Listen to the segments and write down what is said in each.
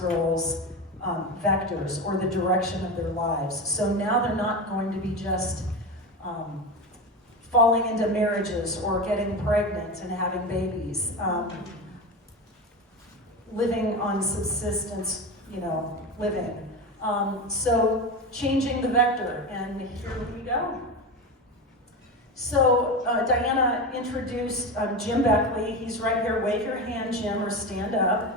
girls vectors or the direction of their lives. So now they're not going to be just falling into marriages or getting pregnant and having babies, living on subsistence, living. So changing the vector, and here we go. So Diana introduced Jim Beckley. He's right here. Wave your hand, Jim, or stand up.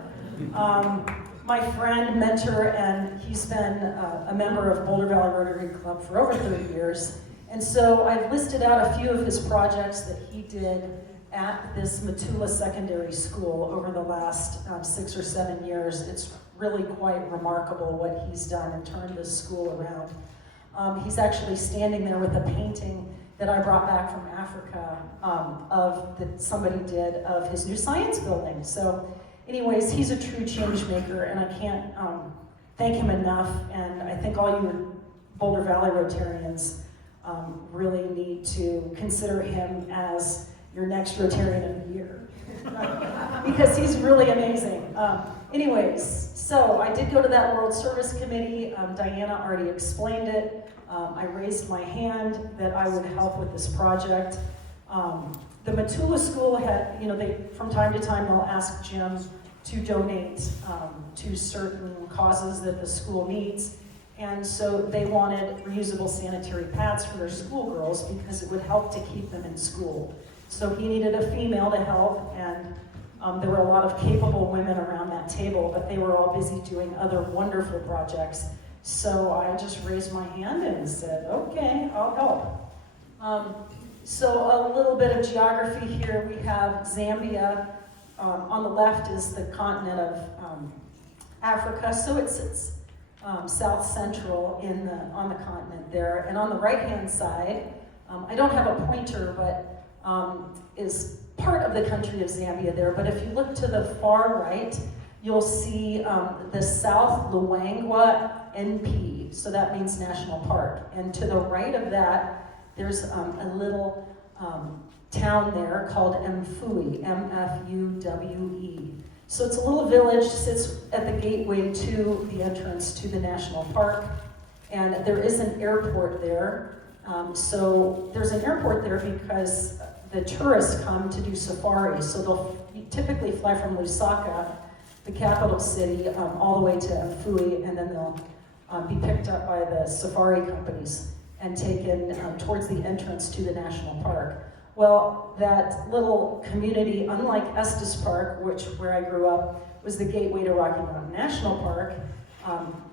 My friend, mentor, and he's been a member of Boulder Valley Rotary Club for over 30 years. And so I've listed out a few of his projects that he did at this Matula Secondary School over the last 6 or 7 years. It's really quite remarkable what he's done and turned this school around. He's actually standing there with a painting that I brought back from Africa that somebody did of his new science building. So anyways, he's a true change maker, and I can't thank him enough. And I think all you Boulder Valley Rotarians really need to consider him as your next Rotarian of the Year. Because he's really amazing. Anyways, so I did go to that World Service Committee. Diana already explained it. I raised my hand that I would help with this project. The Matula School had, from time to time they'll ask Jim to donate to certain causes that the school needs. And so they wanted reusable sanitary pads for their schoolgirls because it would help to keep them in school. So he needed a female to help, and there were a lot of capable women around that table, but they were all busy doing other wonderful projects. So I just raised my hand and said, okay, I'll help. So a little bit of geography here. We have Zambia. On the left is the continent of Africa. So it's south central on the continent there. And on the right-hand side, I don't have a pointer, but is part of the country of Zambia there. But if you look to the far right, you'll see the South Luangwa NP, so that means National Park. And to the right of that, there's a little town there called Mfue, M-F-U-W-E. So it's a little village, sits at the gateway to the entrance to the national park, and there is an airport there. So there's an airport there because the tourists come to do safaris. So they'll typically fly from Lusaka, the capital city, all the way to Mfue, and then they'll be picked up by the safari companies and taken towards the entrance to the national park. Well, that little community, unlike Estes Park, where I grew up, was the gateway to Rocky Mountain National Park.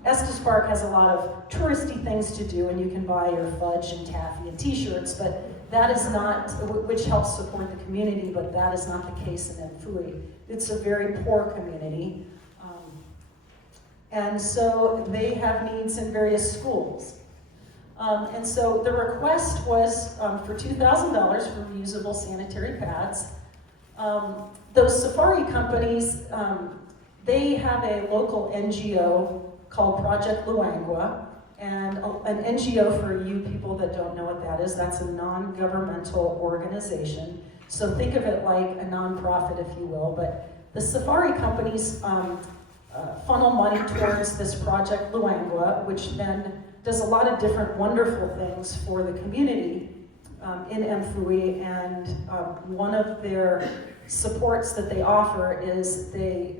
Estes Park has a lot of touristy things to do, and you can buy your fudge and taffy and t-shirts, but that is not, which helps support the community, but that is not the case in Mfue. It's a very poor community. And so they have needs in various schools. And so the request was for $2,000 for reusable sanitary pads. Those safari companies, they have a local NGO called Project Luangwa, and an NGO, for you people that don't know what that is, that's a non-governmental organization. So think of it like a nonprofit, if you will, but the safari companies funnel money towards this Project Luangwa, which then does a lot of different wonderful things for the community in Mfue, and one of their supports that they offer is they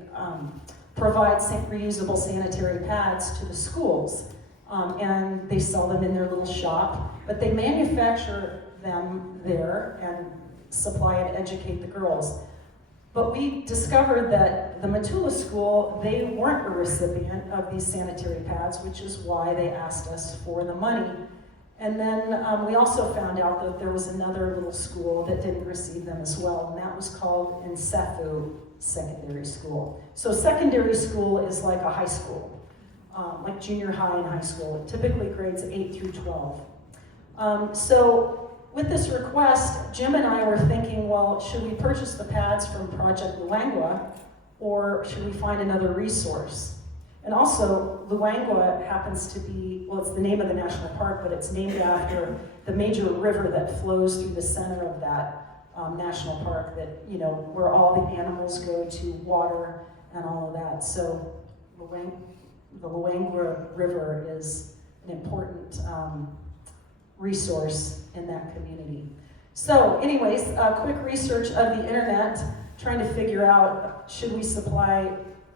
provide reusable sanitary pads to the schools, and they sell them in their little shop, but they manufacture them there and supply and educate the girls. But we discovered that the Matula School, they weren't a recipient of these sanitary pads, which is why they asked us for the money. And then we also found out that there was another little school that didn't receive them as well, and that was called Nsefu Secondary School. So secondary school is like a high school, like junior high and high school, typically grades 8 through 12. So with this request, Jim and I were thinking, well, should we purchase the pads from Project Luangwa, or should we find another resource? And also, Luangwa happens to be, well, it's the name of the national park, but it's named after the major river that flows through the center of that national park, that, where all the animals go to water and all of that. So the Luangwa River is an important resource in that community. So anyways, quick research of the internet, trying to figure out, should we supply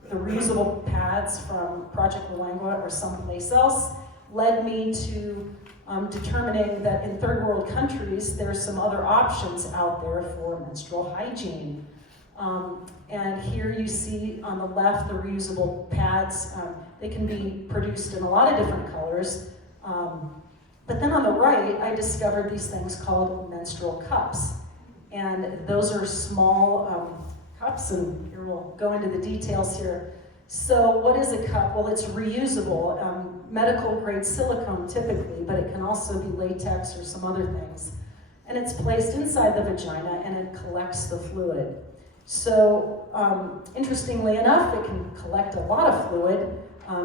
the reusable pads from Project Luangwa or someplace else, led me to determining that in third world countries, there's some other options out there for menstrual hygiene. And here you see on the left the reusable pads. They can be produced in a lot of different colors. But then on the right, I discovered these things called menstrual cups. And those are small cups, and here we'll go into the details here. So what is a cup? Well, it's reusable, medical grade silicone typically, but it can also be latex or some other things. And it's placed inside the vagina and it collects the fluid. So interestingly enough, it can collect a lot of fluid,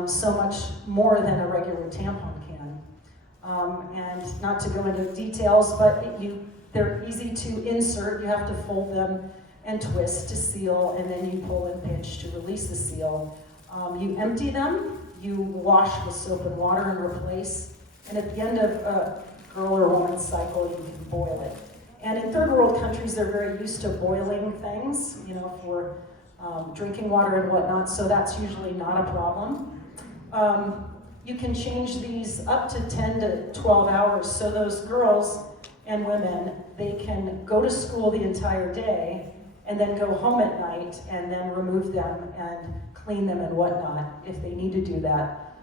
so much more than a regular tampon can. And not to go into details, but they're easy to insert. You have to fold them and twist to seal, and then you pull and pinch to release the seal. You empty them, you wash with soap and water and replace, and at the end of a girl or woman's cycle, you can boil it. And in third world countries, they're very used to boiling things, for drinking water and whatnot, so that's usually not a problem. You can change these up to 10 to 12 hours, so those girls and women, they can go to school the entire day and then go home at night and then remove them and clean them and whatnot if they need to do that.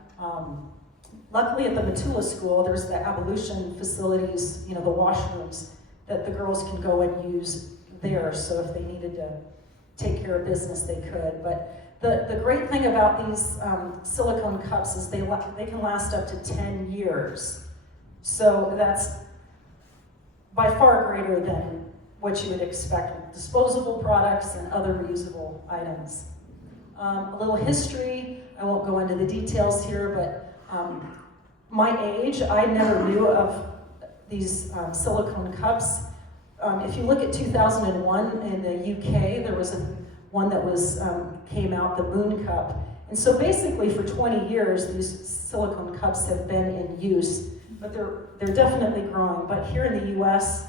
Luckily at the Matula School, there's the ablution facilities, the washrooms that the girls can go and use there, so if they needed to take care of business, they could. But the great thing about these silicone cups is they can last up to 10 years. So that's by far greater than what you would expect with disposable products and other reusable items. A little history, I won't go into the details here, but my age, I never knew of these silicone cups. If you look at 2001 in the UK, there was one that came out, the Moon Cup. And so basically for 20 years, these silicone cups have been in use, but they're definitely growing. But here in the US,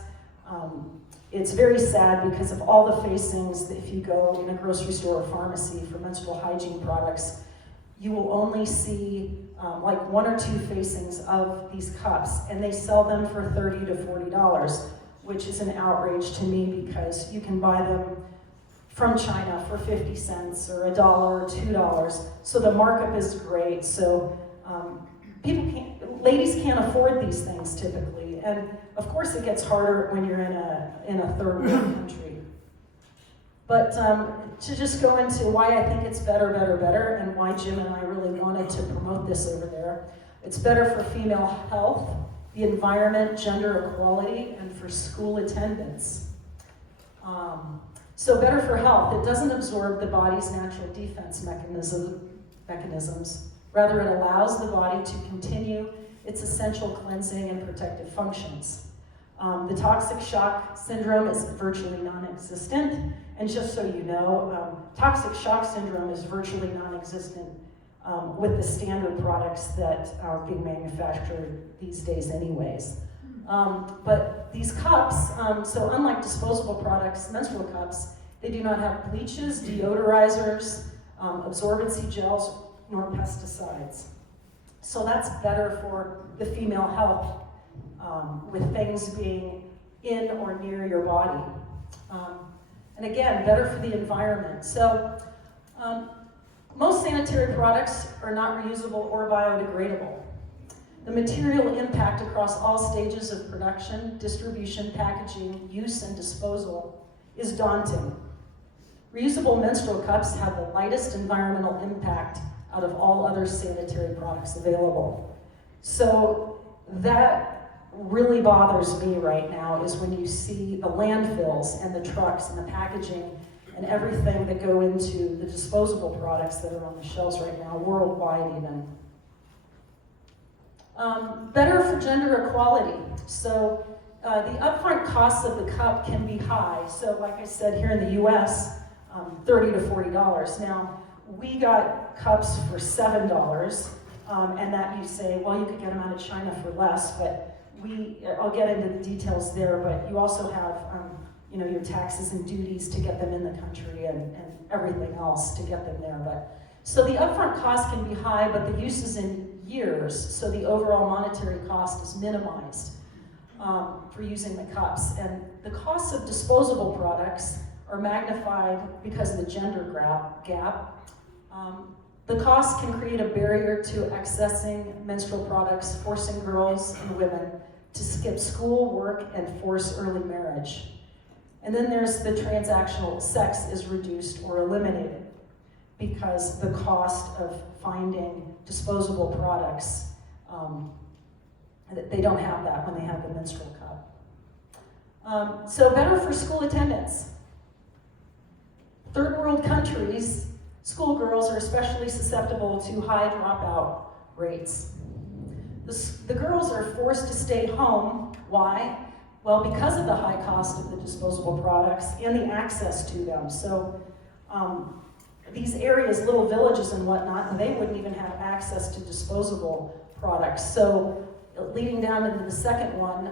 it's very sad because of all the facings. If you go in a grocery store or pharmacy for menstrual hygiene products, you will only see like one or two facings of these cups, and they sell them for $30 to $40, which is an outrage to me because you can buy them from China for 50 cents or $1 or $2. So the markup is great. So ladies can't afford these things typically, and of course it gets harder when you're in a third world country. But to just go into why I think it's better, and why Jim and I really wanted to promote this over there. It's better for female health, the environment, gender equality, and for school attendance. So better for health, it doesn't absorb the body's natural defense mechanisms. Rather, it allows the body to continue its essential cleansing and protective functions. The toxic shock syndrome is virtually non-existent. And just so you know, toxic shock syndrome is virtually non-existent with the standard products that are being manufactured these days anyways. But these cups, so unlike disposable products, menstrual cups, they do not have bleaches, deodorizers, absorbency gels, nor pesticides. So that's better for the female health with things being in or near your body. And again, better for the environment. So most sanitary products are not reusable or biodegradable. The material impact across all stages of production, distribution, packaging, use, and disposal is daunting. Reusable menstrual cups have the lightest environmental impact out of all other sanitary products available. So that really bothers me right now is when you see the landfills and the trucks and the packaging and everything that go into the disposable products that are on the shelves right now, worldwide even. Better for gender equality. So the upfront costs of the cup can be high. So like I said, here in the US, $30 to $40. Now, we got cups for $7, and that you say, well, you could get them out of China for less, but I'll get into the details there, but you also have your taxes and duties to get them in the country and everything else to get them there. But so the upfront cost can be high, but the use is in years, so the overall monetary cost is minimized for using the cups. And the costs of disposable products are magnified because of the gender gap. The cost can create a barrier to accessing menstrual products, forcing girls and women to skip school, work, and force early marriage. And then there's the transactional sex is reduced or eliminated because the cost of finding disposable products, they don't have that when they have the menstrual cup. So better for school attendance. Third world countries, schoolgirls are especially susceptible to high dropout rates. The girls are forced to stay home. Why? Well, because of the high cost of the disposable products and the access to them. So these areas, little villages and whatnot, they wouldn't even have access to disposable products. So leading down into the second one,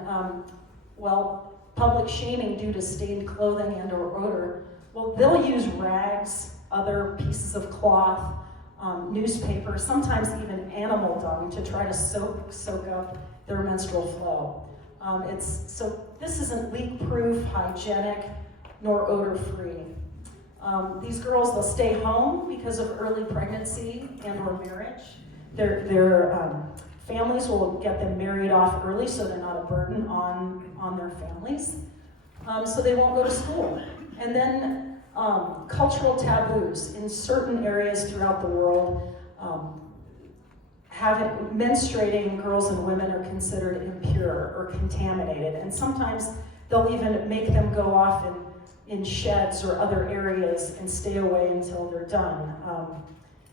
public shaming due to stained clothing and or odor. Well, they'll use rags, other pieces of cloth, newspaper, sometimes even animal dung to try to soak up their menstrual flow. So this isn't leak-proof, hygienic, nor odor-free. These girls, they'll stay home because of early pregnancy and or marriage. Their families will get them married off early so they're not a burden on their families. So they won't go to school. And then cultural taboos in certain areas throughout the world. Menstruating girls and women are considered impure or contaminated, and sometimes they'll even make them go off in sheds or other areas and stay away until they're done.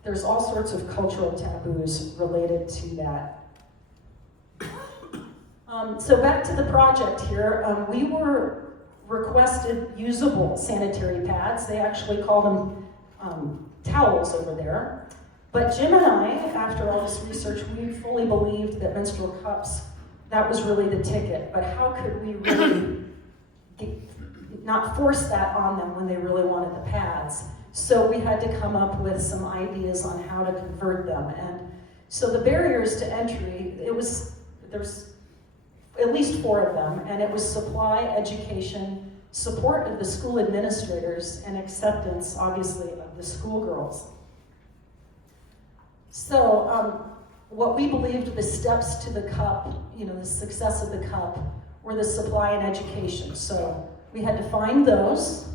There's all sorts of cultural taboos related to that. So back to the project here, we were requested usable sanitary pads. They actually call them towels over there. But Jim and I, after all this research, we fully believed that menstrual cups, that was really the ticket. But how could we really not force that on them when they really wanted the pads? So we had to come up with some ideas on how to convert them. And so the barriers to entry, there's at least 4 of them, and it was supply, education, support of the school administrators, and acceptance, obviously, of the schoolgirls. So what we believed the steps to the cup, the success of the cup, were the supply and education. So we had to find those,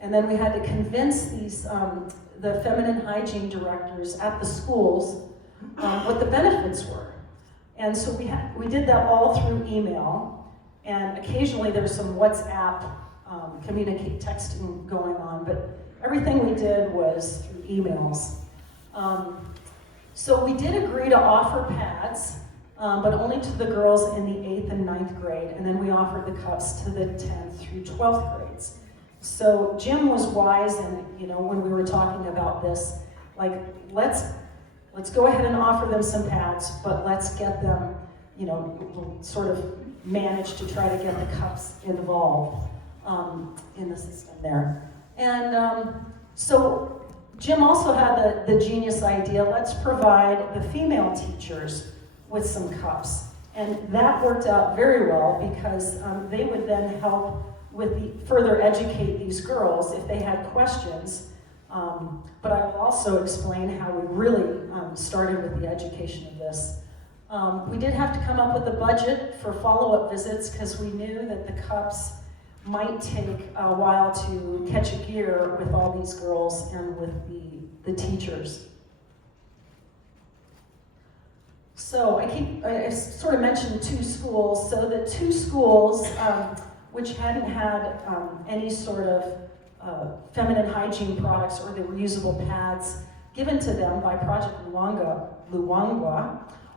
and then we had to convince the feminine hygiene directors at the schools what the benefits were. And so we did that all through email, and occasionally there was some WhatsApp texting going on, but everything we did was through emails. So we did agree to offer pads, but only to the girls in the 8th and 9th grade, and then we offered the cups to the 10th through 12th grades. So Jim was wise, and when we were talking about this, like, let's go ahead and offer them some pads, but let's get them, we'll sort of manage to try to get the cups involved in the system there. And so Jim also had the genius idea, let's provide the female teachers with some cups. And that worked out very well because they would then help further educate these girls if they had questions. But I will also explain how we really started with the education of this. We did have to come up with a budget for follow-up visits because we knew that the cups might take a while to catch a gear with all these girls and with the teachers. So I sort of mentioned 2 schools. So the 2 schools which hadn't had any sort of feminine hygiene products or the reusable pads given to them by Project Luangwa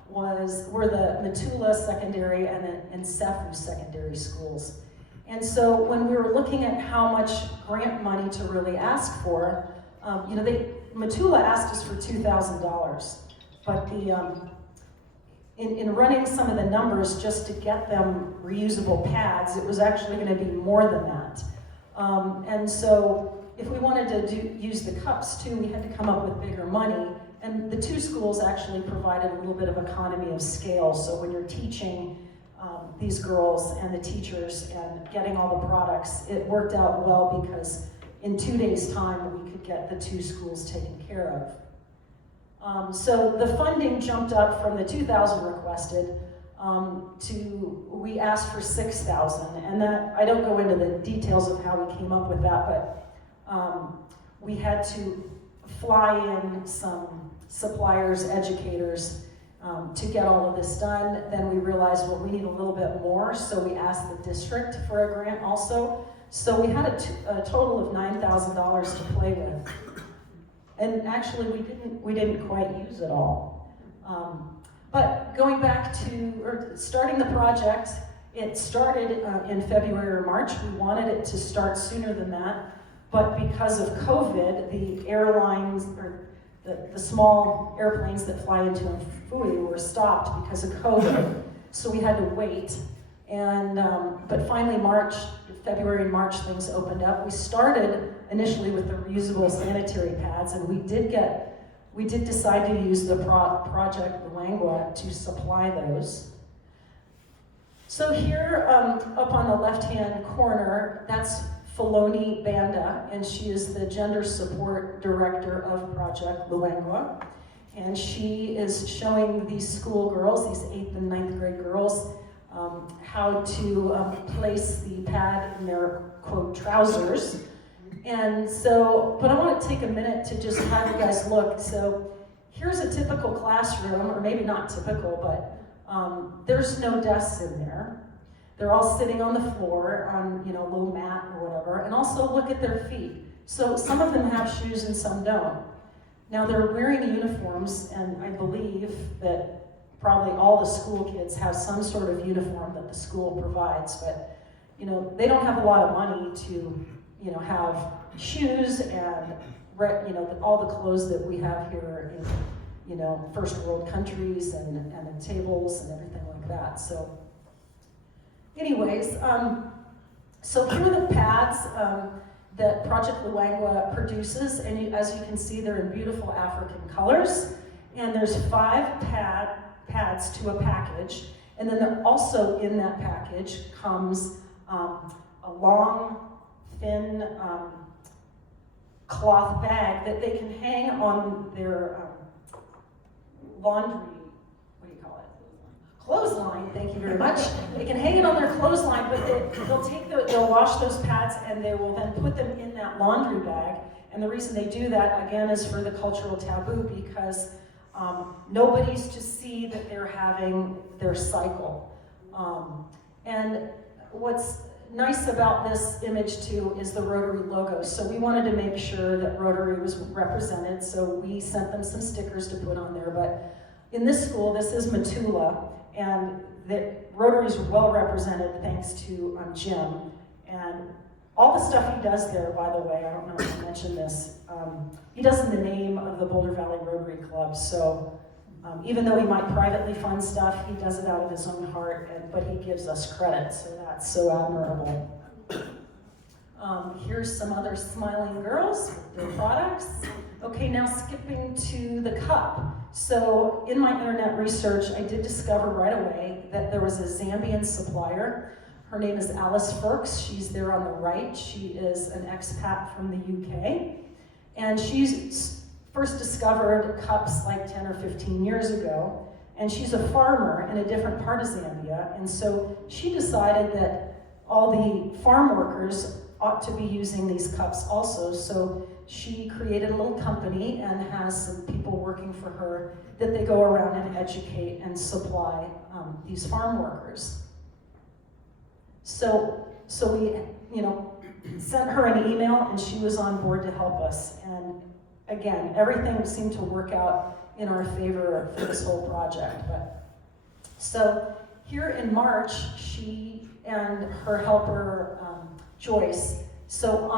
were the Matula Secondary and Sefu Secondary schools. And so when we were looking at how much grant money to really ask for, Matula asked us for $2,000, but in running some of the numbers just to get them reusable pads, it was actually going to be more than that. And so if we wanted to use the cups too, we had to come up with bigger money. And the two schools actually provided a little bit of economy of scale. So when you're teaching these girls and the teachers and getting all the products, it worked out well because in 2 days' time, we could get the two schools taken care of. So the funding jumped up from the $2,000 requested we asked for $6,000, and that, I don't go into the details of how we came up with that, but we had to fly in some suppliers, educators, to get all of this done. Then we realized, well, we need a little bit more, so we asked the district for a grant also. So we had a total of $9,000 to play with. And actually, we didn't quite use it all. But going back to starting the project, it started in February or March. We wanted it to start sooner than that, but because of COVID, the airlines, or the small airplanes that fly into Mfui were stopped because of COVID, so we had to wait. And but finally, February and March, things opened up. We started initially with the reusable sanitary pads, and we did decide to use the Project Luangwa to supply those. So here, up on the left-hand corner, that's Feloni Banda, and she is the Gender Support Director of Project Luangwa. And she is showing these schoolgirls, these 8th and 9th grade girls, how to place the pad in their, quote, trousers. And so, but I want to take a minute to just have you guys look. So here's a typical classroom, or maybe not typical, but there's no desks in there. They're all sitting on the floor on, a little mat or whatever, and also look at their feet. So some of them have shoes and some don't. Now they're wearing uniforms, and I believe that probably all the school kids have some sort of uniform that the school provides, but they don't have a lot of money to have shoes and all the clothes that we have here in first world countries and the tables and everything like that. So anyways, so here are the pads that Project Luangwa produces, and as you can see, they're in beautiful African colors, and there's 5 pads to a package, and then also in that package comes a long, thin cloth bag that they can hang on their laundry, what do you call it? Clothesline, thank you very much. They can hang it on their clothesline, but they'll wash those pads and they will then put them in that laundry bag. And the reason they do that, again, is for the cultural taboo, because nobody's to see that they're having their cycle. And what's nice about this image too is the Rotary logo. So we wanted to make sure that Rotary was represented, so we sent them some stickers to put on there. But in this school, this is Matula, and the Rotary is well represented thanks to Jim. And all the stuff he does there, by the way, I don't know if I mentioned this, he does in the name of the Boulder Valley Rotary Club. So even though he might privately fund stuff, he does it out of his own heart, but he gives us credit, so that's so admirable. Here's some other smiling girls with their products. Okay, now skipping to the cup. So in my internet research, I did discover right away that there was a Zambian supplier. Her name is Alice Firks. She's there on the right. She is an expat from the UK. And she's first discovered cups like 10 or 15 years ago. And she's a farmer in a different part of Zambia. And so she decided that all the farm workers ought to be using these cups also. So she created a little company and has some people working for her that they go around and educate and supply these farm workers. So we, sent her an email, and she was on board to help us. And again, everything seemed to work out in our favor for this whole project. So here in March, she and her helper, Joyce, so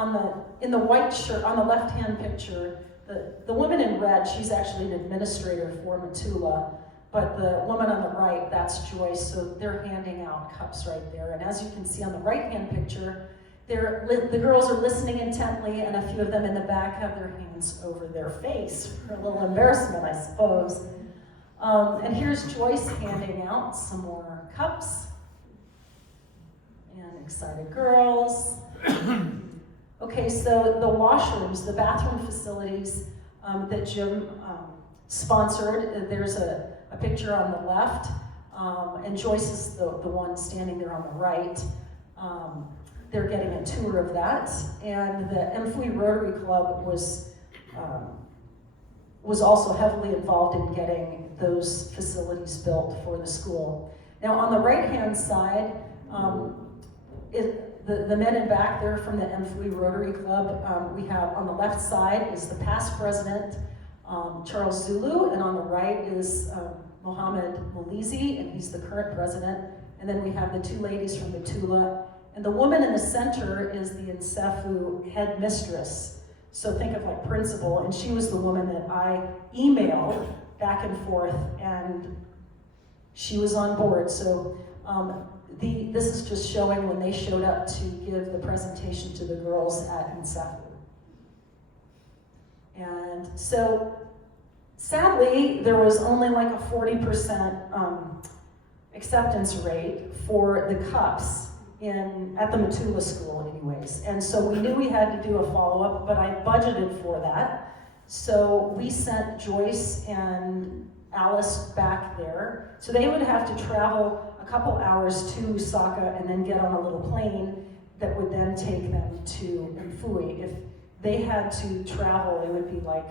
in the white shirt, on the left-hand picture, the woman in red, she's actually an administrator for Matula, but the woman on the right, that's Joyce, so they're handing out cups right there. And as you can see on the right-hand picture, the girls are listening intently, and a few of them in the back have their hands over their face for a little embarrassment, I suppose. And here's Joyce handing out some more cups. And excited girls. Okay, so the washrooms, the bathroom facilities that Jim sponsored, there's a picture on the left, and Joyce is the one standing there on the right. They're getting a tour of that, and the Mfui Rotary Club was also heavily involved in getting those facilities built for the school. Now on the right-hand side, the men in back there from the Mfui Rotary Club, we have on the left side is the past president, Charles Zulu, and on the right is Mohammed Malizi, and he's the current president. And then we have the two ladies from Matula. And the woman in the center is the Nsefu headmistress. So think of like principal, and she was the woman that I emailed back and forth, and she was on board. So this is just showing when they showed up to give the presentation to the girls at Nsefu. And so, sadly, there was only like a 40% acceptance rate for the cups at the Matula school anyways. And so we knew we had to do a follow-up, but I budgeted for that. So we sent Joyce and Alice back there. So they would have to travel a couple hours to Lusaka and then get on a little plane that would then take them to Mfui. If they had to travel, it would be like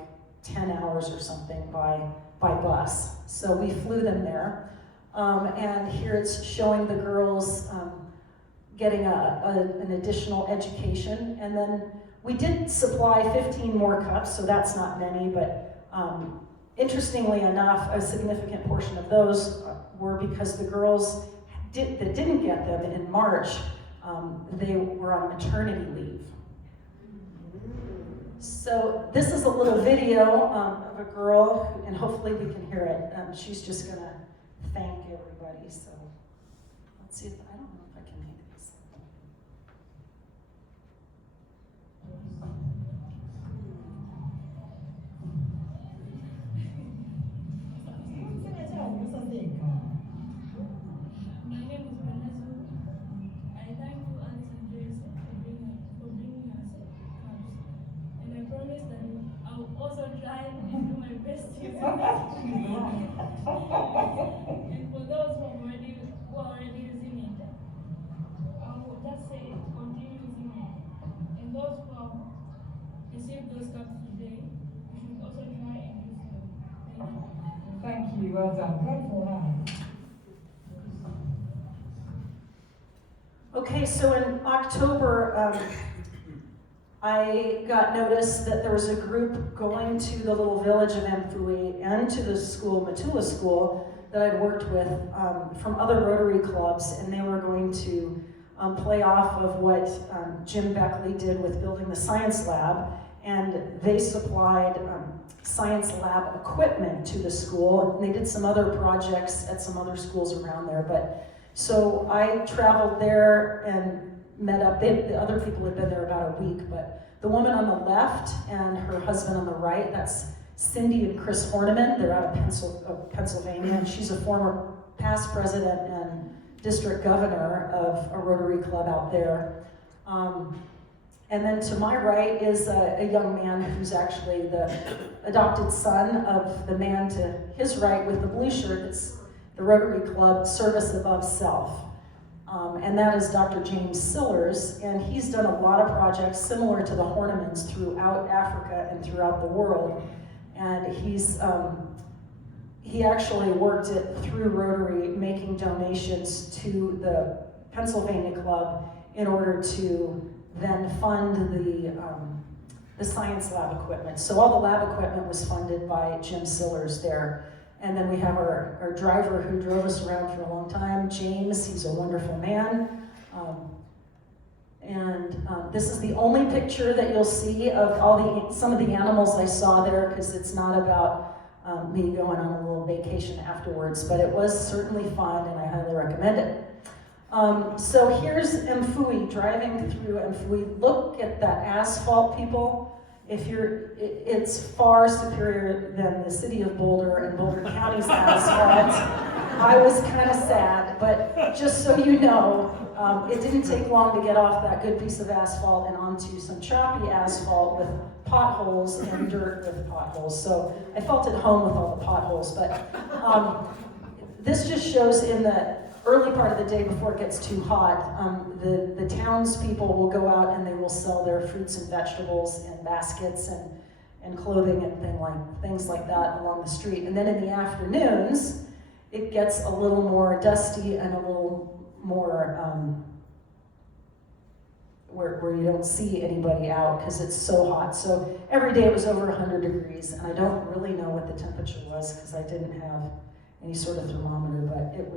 10 hours or something by bus. So we flew them there. And here it's showing the girls getting an additional education. And then we did supply 15 more cups, so that's not many, but interestingly enough, a significant portion of those were because the girls that didn't get them in March, they were on maternity leave. So this is a little video of a girl, and hopefully we can hear it. She's just gonna thank everybody, so let's see if, I don't know if I can make this. My name is Vanessa. I thank you, Alice and Joyce, for bringing us cups. And I promise that I will also try and do my best to use it. And for those who are already using it, I will just say continue using it. And those who have received those cups today, you should also try and use them. Thank you. Thank you, well done. Clap for her. Okay, so in October, I got notice that there was a group going to the little village of Mfui and to the school, Matula School, that I'd worked with from other Rotary clubs, and they were going to play off of what Jim Beckley did with building the science lab, and they supplied science lab equipment to the school, and they did some other projects at some other schools around there. But so I traveled there and met up. The other people had been there about a week, but the woman on the left and her husband on the right, that's Cindy and Chris Horniman. They're out of Pennsylvania, and she's a former past president and district governor of a Rotary Club out there. And then to my right is a young man who's actually the adopted son of the man to his right with the blue shirt. That's the Rotary Club Service Above Self. And that is Dr. James Sillers, and he's done a lot of projects similar to the Hornimans throughout Africa and throughout the world. And he actually worked it through Rotary, making donations to the Pennsylvania Club in order to then fund the science lab equipment. So all the lab equipment was funded by Jim Sillers there. And then we have our driver who drove us around for a long time, James. He's a wonderful man. And this is the only picture that you'll see of some of the animals I saw there, because it's not about me going on a little vacation afterwards, but it was certainly fun and I highly recommend it. So here's Mfui, driving through Mfui. Look at that asphalt, people. It's far superior than the city of Boulder and Boulder County's asphalt. I was kind of sad, but just so you know, it didn't take long to get off that good piece of asphalt and onto some choppy asphalt with potholes and dirt with potholes. So I felt at home with all the potholes, but this just shows in the early part of the day before it gets too hot, the townspeople will go out and they will sell their fruits and vegetables in baskets and clothing and things like that along the street. And then in the afternoons, it gets a little more dusty and a little more where you don't see anybody out because it's so hot. So every day it was over 100 degrees, and I don't really know what the temperature was because I didn't have any sort of thermometer, but it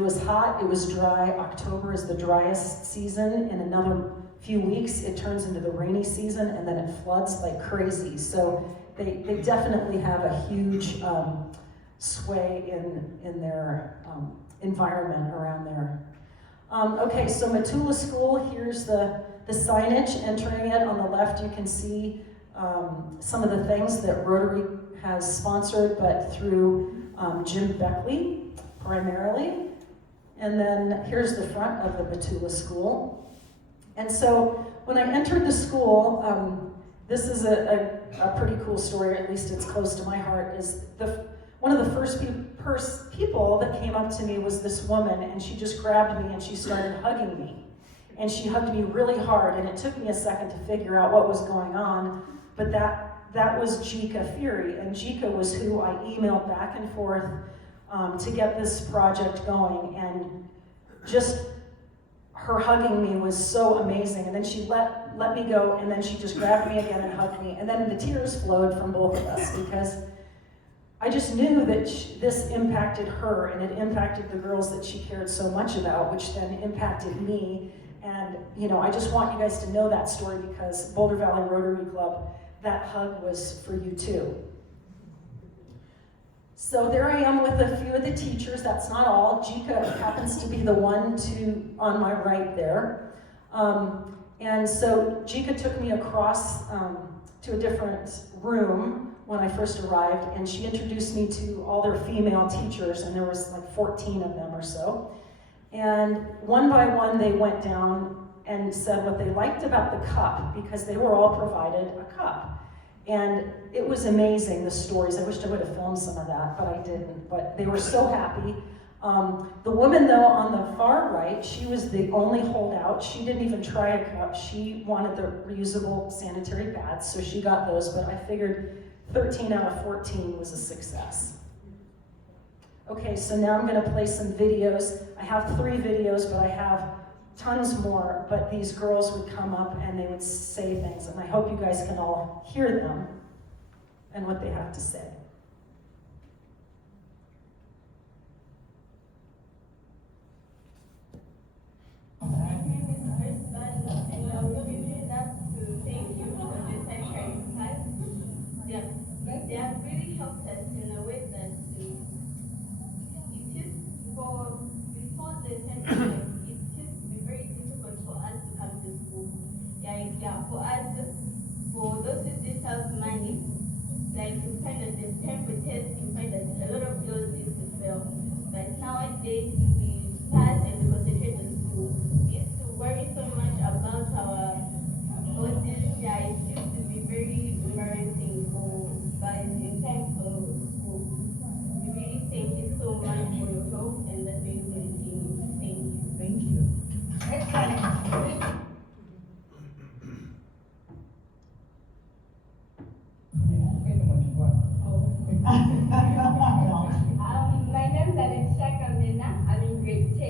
was hot, it was dry. October is the driest season. In another few weeks, it turns into the rainy season, and then it floods like crazy. So they definitely have a huge sway in their environment around there. Okay, so Matula School, here's the signage entering it. On the left, you can see some of the things that Rotary has sponsored, but through Jim Beckley, primarily. And then here's the front of the Matula School. And so when I entered the school, this is a pretty cool story, or at least it's close to my heart, is one of the first people that came up to me was this woman, and she just grabbed me and she started hugging me. And she hugged me really hard, and it took me a second to figure out what was going on, but that was Jika Fury, and Jika was who I emailed back and forth to get this project going, and just her hugging me was so amazing. And then she let me go, and then she just grabbed me again and hugged me, and then the tears flowed from both of us because I just knew that this impacted her, and it impacted the girls that she cared so much about, which then impacted me. And I just want you guys to know that story because Boulder Valley Rotary Club, that hug was for you too. So there I am with a few of the teachers. That's not all. Jika happens to be the one on my right there. And so Jika took me across to a different room when I first arrived, and she introduced me to all their female teachers, and there was like 14 of them or so. And one by one, they went down and said what they liked about the cup, because they were all provided a cup. And it was amazing, the stories. I wished I would have filmed some of that, but I didn't. But they were so happy. The woman, though, on the far right, she was the only holdout. She didn't even try a cup. She wanted the reusable sanitary pads, so she got those. But I figured 13 out of 14 was a success. Okay, so now I'm going to play some videos. I have 3 videos, but I have tons more, but these girls would come up and they would say things, and I hope you guys can all hear them and what they have to say. My name is Krista, and I would really love to thank you for the sanitary pads. They have really helped us in a way that it is before the sanitary. Very difficult for us to come to school. For those who did have money, you find that the temperatures, you find that a lot of clothes used to fail. But nowadays, we pass and we concentrate on school. We used to worry so much about our bodies. It used to be very embarrassing but in time for school. We really thank you so much for your help and that makes me thank you. Thank you. My name is Alexia Kamena. I'm in grade 10.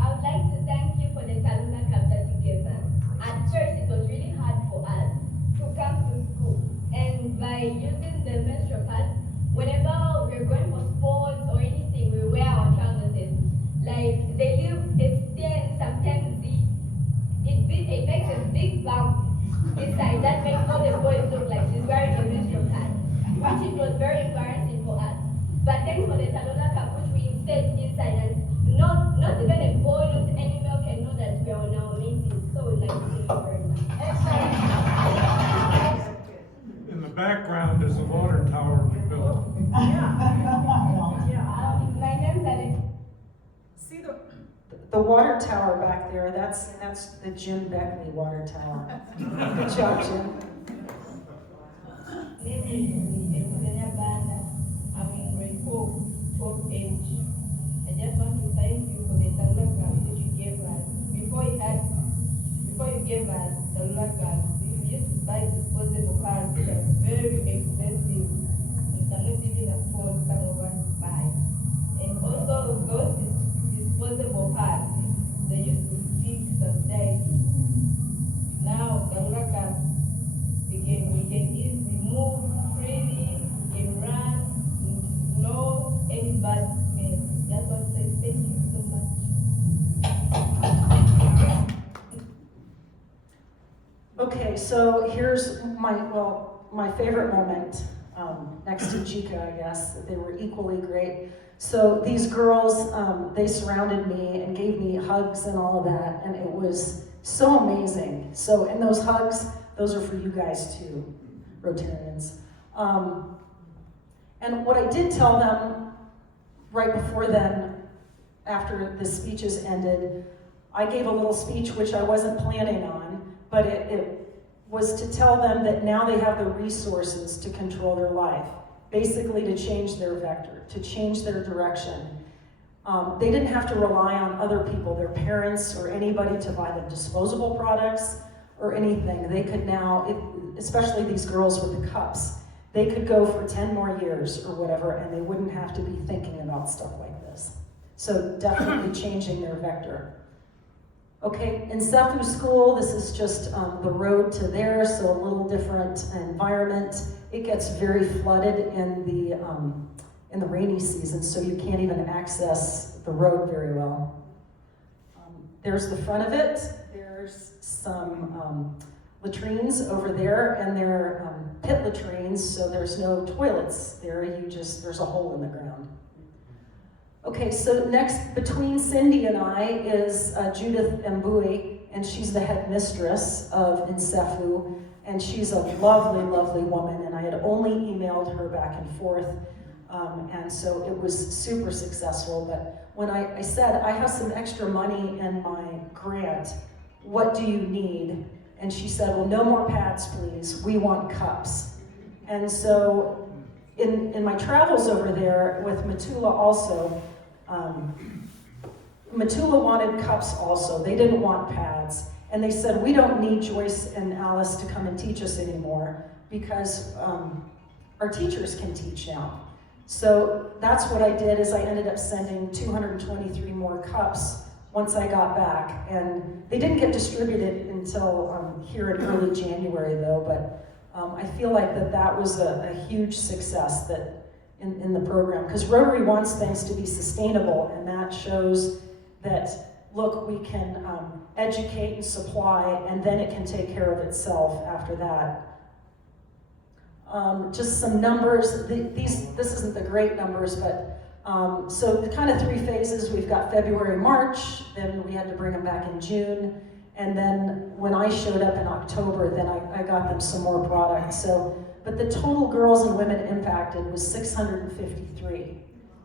I would like to thank you for the Kaluna Cup that you gave us. At first, it was really hard for us to come to school. And by using the menstrual pad, whenever we're going for sports or anything, we wear our trousers. Like, they leave a stain, sometimes big bump inside that makes all the boys look like she's wearing a menstrual pad, which it was very embarrassing for us. But thanks for the Talona cup, which we instilled inside, and not even a boy, not any male can know that we are on our menses. So we'd like to thank you very much. In the background is a water tower we built. My name's Alex. See the water tower back there, that's the Jim Beckley water tower. Good job, Jim. Name is Eugenia Banda. I'm in grade 4, 12th age. I just want to thank you for the telegram that you gave us. Before you gave us the telegram, we used to buy disposable pads that are very expensive. We cannot even afford some of us to buy. And also those disposable pads, they used to stick sometimes. Now telegram, we can easily move freely, we can run, no any bad smell. Just want to say thank you so much. Okay, so here's my favorite moment, next to Jika, I guess. They were equally great. So these girls, they surrounded me and gave me hugs and all of that, and it was so amazing. So, and those hugs, those are for you guys too, Rotarians. And what I did tell them right before then, after the speeches ended, I gave a little speech which I wasn't planning on, but it was to tell them that now they have the resources to control their life, basically to change their vector, to change their direction. They didn't have to rely on other people, their parents or anybody, to buy them disposable products or anything. They could now, especially these girls with the cups, they could go for 10 more years or whatever, and they wouldn't have to be thinking about stuff like this. So definitely changing their vector. Okay, in Sefu School, this is just the road to there, so a little different environment. It gets very flooded in the rainy season, so you can't even access the road very well. There's the front of it. There's some latrines over there, and they're pit latrines, so there's no toilets there. There's a hole in the ground. Okay, so next, between Cindy and I is Judith Mbui, and she's the head mistress of Nsefu, and she's a lovely, lovely woman, and I had only emailed her back and forth, and so it was super successful. But when I said, I have some extra money in my grant, what do you need? And she said, well, no more pads, please. We want cups. And so in my travels over there with Matula also, Matula wanted cups also. They didn't want pads. And they said, we don't need Joyce and Alice to come and teach us anymore because our teachers can teach now. So that's what I did, is I ended up sending 223 more cups once I got back. And they didn't get distributed until here in early January though, but I feel like that was a huge success that in the program, because Rotary wants things to be sustainable, and that shows that, look, we can educate and supply, and then it can take care of itself after that. Just some numbers. This isn't the great numbers, but so the kind of 3 phases. We've got February, March, then we had to bring them back in June, and then when I showed up in October, then I got them some more products. So, but the total girls and women impacted was 653.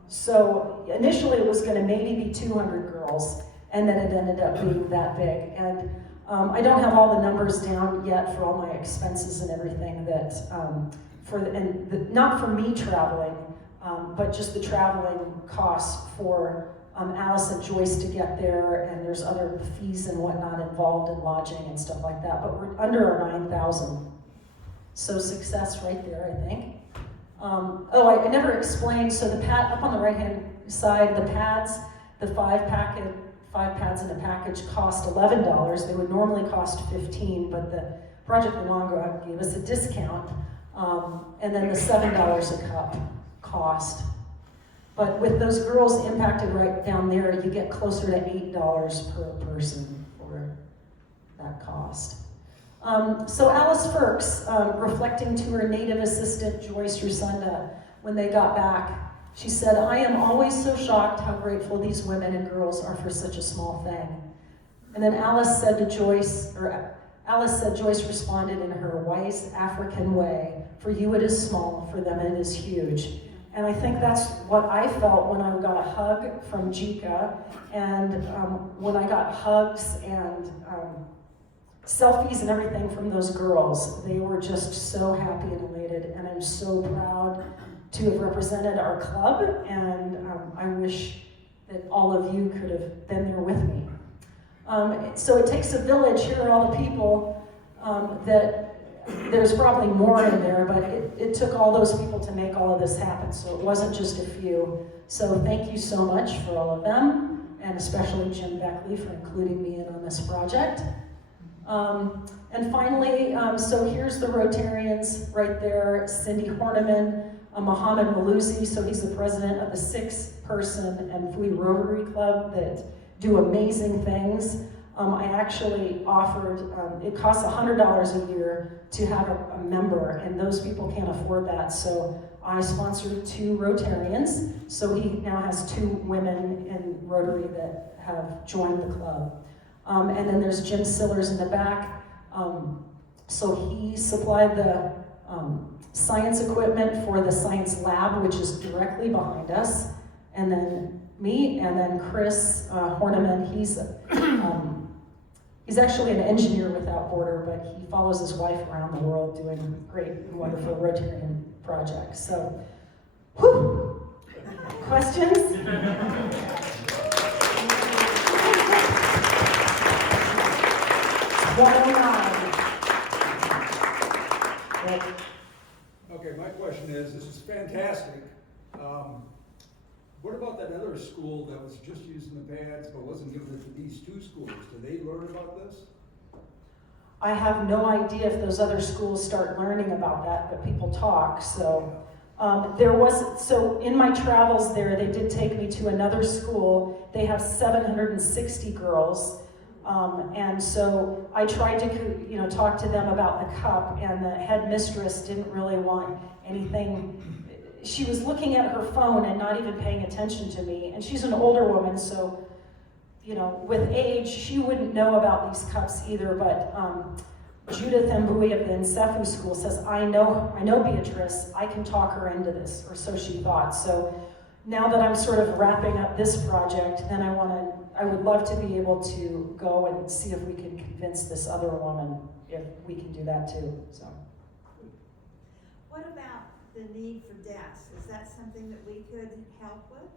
So initially it was going to maybe be 200 girls, and then it ended up being that big. And I don't have all the numbers down yet for all my expenses and everything that not for me traveling, but just the traveling costs for Alice and Joyce to get there, and there's other fees and whatnot involved in lodging and stuff like that. But we're under our 9,000. So success right there, I think. I never explained, so the pad, up on the right-hand side, the pads, the 5 pads in a package cost $11. They would normally cost $15, but the Project Luongo gave us a discount, and then the $7 a cup cost. But with those girls impacted right down there, you get closer to $8 per person for that cost. So Alice Firks, reflecting to her native assistant Joyce Rusunda when they got back, she said, "I am always so shocked how grateful these women and girls are for such a small thing." And then Alice said Joyce responded in her wise African way, "For you it is small, for them it is huge." And I think that's what I felt when I got a hug from Jika, and when I got hugs and selfies and everything from those girls. They were just so happy and elated, and I'm so proud to have represented our club, and I wish that all of you could have been there with me. So it takes a village. Here are all the people that there's probably more in there, but it took all those people to make all of this happen, so it wasn't just a few. So thank you so much for all of them, and especially Jim Beckley for including me in on this project. And finally, so here's the Rotarians right there: Cindy Horniman, Mohammed Malusi, so he's the president of the 6-person and Fui Rotary Club that do amazing things. I actually offered, it costs $100 a year to have a member, and those people can't afford that, so I sponsored 2 Rotarians, so he now has 2 women in Rotary that have joined the club. And then there's Jim Sillers in the back, so he supplied the science equipment for the science lab, which is directly behind us, and then me, and then Chris Horniman, he's actually an engineer without border, but he follows his wife around the world doing great and wonderful Rotarian projects. So, whew. Questions? 109. Okay, my question is, this is fantastic. What about that other school that was just using the pads but wasn't giving it to these 2 schools? Did they learn about this? I have no idea if those other schools start learning about that, but people talk, so. So in my travels there, they did take me to another school. They have 760 girls. And so I tried to, talk to them about the cup, and the headmistress didn't really want anything. She was looking at her phone and not even paying attention to me. And she's an older woman, so, with age, she wouldn't know about these cups either. But Judith Mbui of the Nsefu School says, I know Beatrice, I can talk her into this, or so she thought. So now that I'm sort of wrapping up this project, then I would love to be able to go and see if we can convince this other woman if we can do that too. So. What about the need for desks? Is that something that we could help with?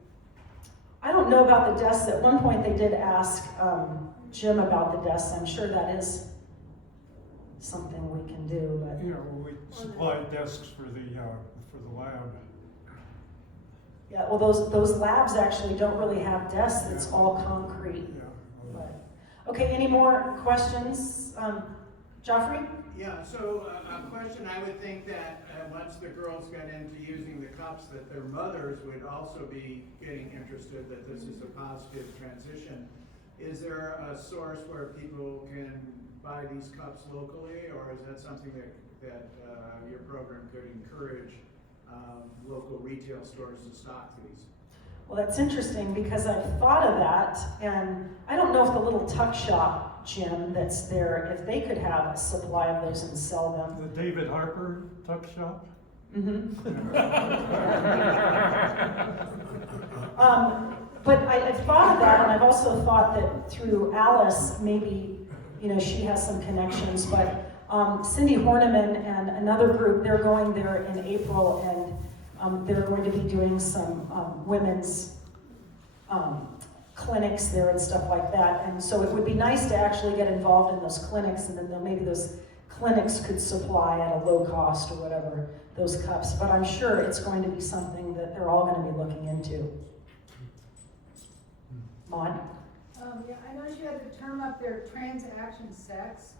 I don't know about the desks. At one point they did ask Jim about the desks. I'm sure that is something we can do. But Yeah, well, we supply desks for the lab. yeah, well, those labs actually don't really have desks. It's all concrete. Yeah. But, okay, any more questions? Joffrey? Yeah, so a question, I would think that once the girls got into using the cups, that their mothers would also be getting interested, that this is a positive transition. Is there a source where people can buy these cups locally, or is that something that your program could encourage local retail stores to stock these? Well, that's interesting because I've thought of that, and I don't know if the little tuck shop, Jim, that's there, if they could have a supply of those and sell them. The David Harper tuck shop? Mm-hmm. But I've thought of that, and I've also thought that through Alice, maybe, she has some connections, but Cindy Horniman and another group, they're going there in April, and they're going to be doing some women's clinics there and stuff like that. And so it would be nice to actually get involved in those clinics, and then maybe those clinics could supply at a low cost or whatever those cups. But I'm sure it's going to be something that they're all going to be looking into. Maud? Yeah, I noticed you had the term up there, transaction sex,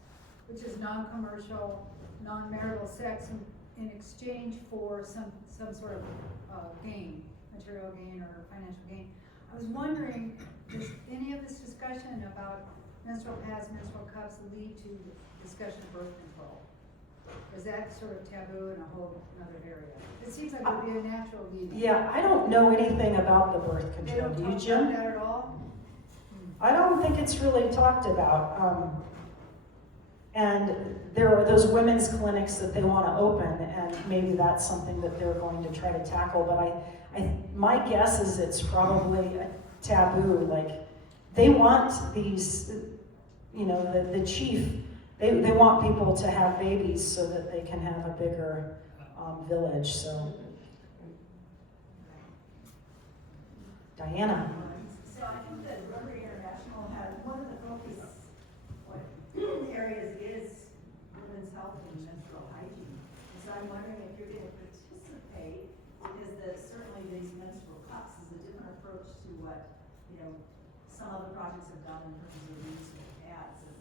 which is non-commercial, non-marital sex in exchange for some sort of gain, material gain or financial gain. I was wondering, is any of this discussion about menstrual pads, menstrual cups lead to discussion of birth control? Or is that sort of taboo in a whole another area? It seems like it would be a natural lead. Yeah, I don't know anything about the birth They control. don't Do talk you, about Jim? that at all? I don't think it's really talked about. And there are those women's clinics that they want to open, and maybe that's something that they're going to try to tackle. But my guess is it's probably a taboo. Like, they want these, you know, the chief, they want people to have babies so that they can have a bigger village. So, Diana. So I think that Rotary International has, one of the focus areas is women's health and menstrual hygiene. And so I'm wondering if you're going to participate, because certainly these menstrual cups is a different approach to what, you know, some other projects have done in terms of reusable pads. And,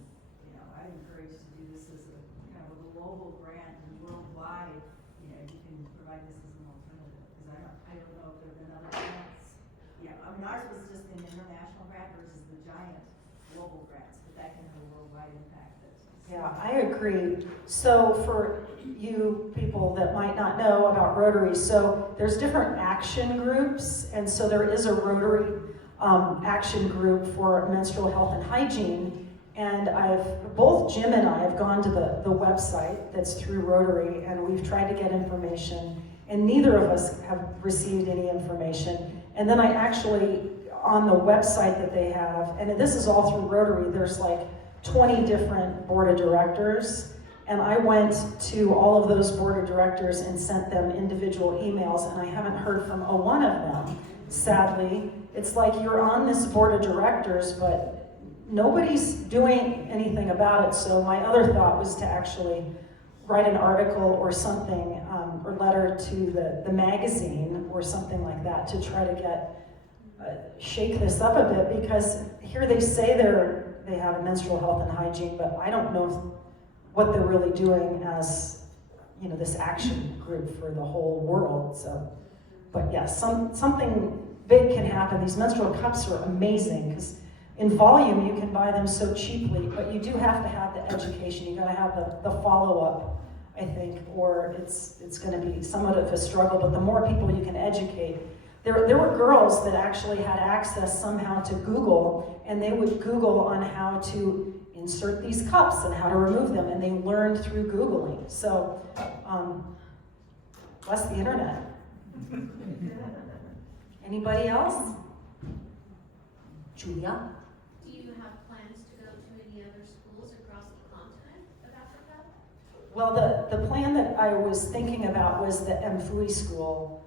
you know, I encourage to do this as a kind of a global grant and worldwide, you know, you can provide this as an alternative. Because I don't know if there have been other grants. Yeah, I mean, ours was just an international grant versus the giant global grants, but that can have a worldwide impact. Yeah, I agree. So for you people that might not know about Rotary, so there's different action groups, and so there is a Rotary action group for menstrual health and hygiene, and both Jim and I have gone to the website that's through Rotary, and we've tried to get information, and neither of us have received any information. And then I actually, on the website that they have, and this is all through Rotary, there's like 20 different board of directors, and I went to all of those board of directors and sent them individual emails, and I haven't heard from one of them, sadly. It's like, you're on this board of directors, but nobody's doing anything about it. So my other thought was to actually write an article or something, or letter to the magazine or something like that to try to get, shake this up a bit, because here they say they have a menstrual health and hygiene, but I don't know what they're really doing as, you know, this action group for the whole world. So, but yes, something big can happen. These menstrual cups are amazing because in volume you can buy them so cheaply, but you do have to have the education. You got to have the follow-up, I think, or it's going to be somewhat of a struggle. But the more people you can educate. There were girls that actually had access somehow to Google, and they would Google on how to insert these cups and how to remove them, and they learned through Googling. So, bless the internet. Anybody else? Julia? Do you have plans to go to any other schools across the continent of Africa? Well, the plan that I was thinking about was the Mfui school,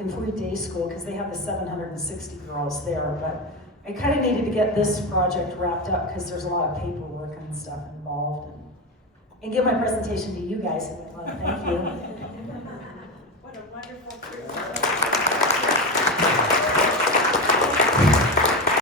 Mfui Day School, because they have the 760 girls there, but I kind of needed to get this project wrapped up because there's a lot of paperwork and stuff involved. And give my presentation to you guys. Thank you.